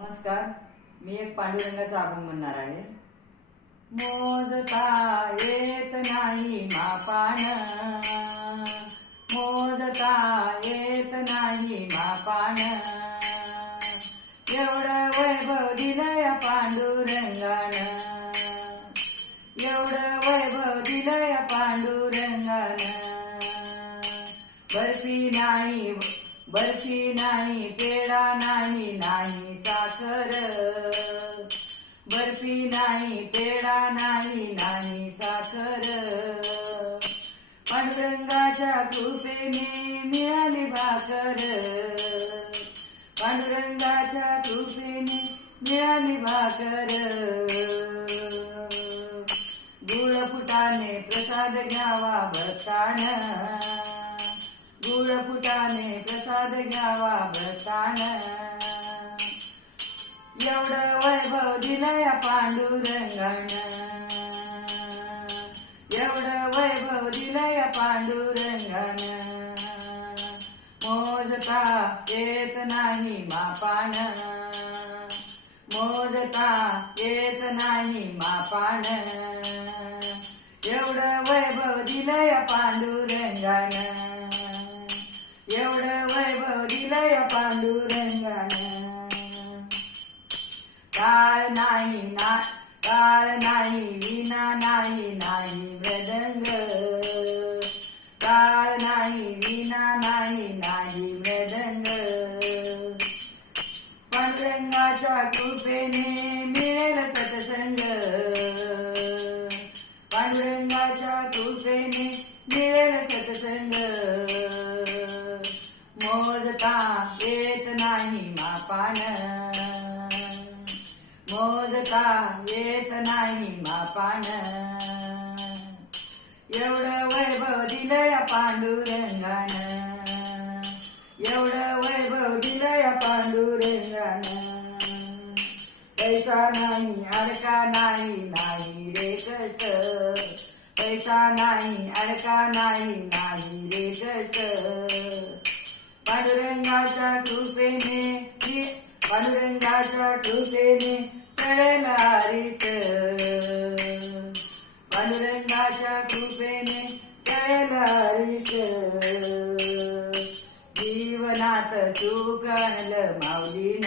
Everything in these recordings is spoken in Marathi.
नमस्कार, मी एक पांडुरंगाचा अभंग म्हणणार आहे. मोजता येत नाही मापान, मोजता येत नाही मापान, एवढं वैभव दिलंय पांडुरंगान, एवढं वैभव दिलंय पांडुरंगान. बर्फी नाही पेढा नाही नाही साखर, बर्फी नाही पेढा नाही नाही साखर, पांडुरंगाच्या कृपेने मिळाली भाकर, पांडुरंगाच्या कृपेने मिळाली भाकर. गुळफुटाने प्रसाद घ्यावा भक्तान, गुळफुटाने प्रसाद घ्यावा भक्तान, एवढं वैभव दिलंय पांडुरंगान, एवढं वैभव दिलंय पांडुरंगान. मोजता येत नाही मापान, मोजता येत नाही मापान, एवढं वैभव दिलंय पांडुरंगान, एवढं वैभव दिलंय पांडुरंगान. काळ नाही विणा नाही नाही मृदंग, काळ नाही विणा नाही नाही मृदंग, पांडुरंगाच्या कृपेने मिळेल सत्संग, पांडुरंगाच्या कृपेने मिळेल सत्संग. मोजता येत नाही मापान, मोजता येत नाही मापान, एवढं वैभव दिलंय पांडुरंगान, एवढं वैभव दिलंय पांडुरंगान. पैसा नाही अडका नाही नाही रे कष्ट, पैसा नाही अडका नाही नाही रे कष्ट, पांडुरंगाच्या कृपेने, पांडुरंगाच्या कृपेने कळेल अरिष्ट, पांडुरंगाच्या कृपेने कळेल अरिष्ट. जीवनात सुख आणलं माऊलीन,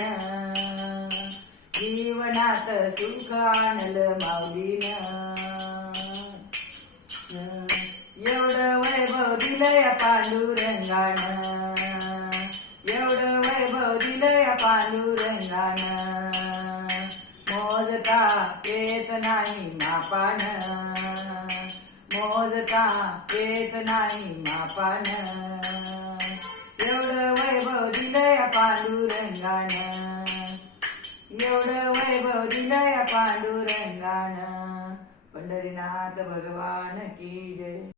जीवनात सुख आणलं माऊलीन, एवढं वैभव दिलंय पांडुरंगान, एवढं वैभव दिलंय पांडुरंगान. मोजता येत नाही मापान, मोजता येत नाही मापान, एवढं वैभव दिलंय पांडुरंगान, एवढं वैभव दिलंय पांडुरंगान. पंढरीनाथ भगवान की जय.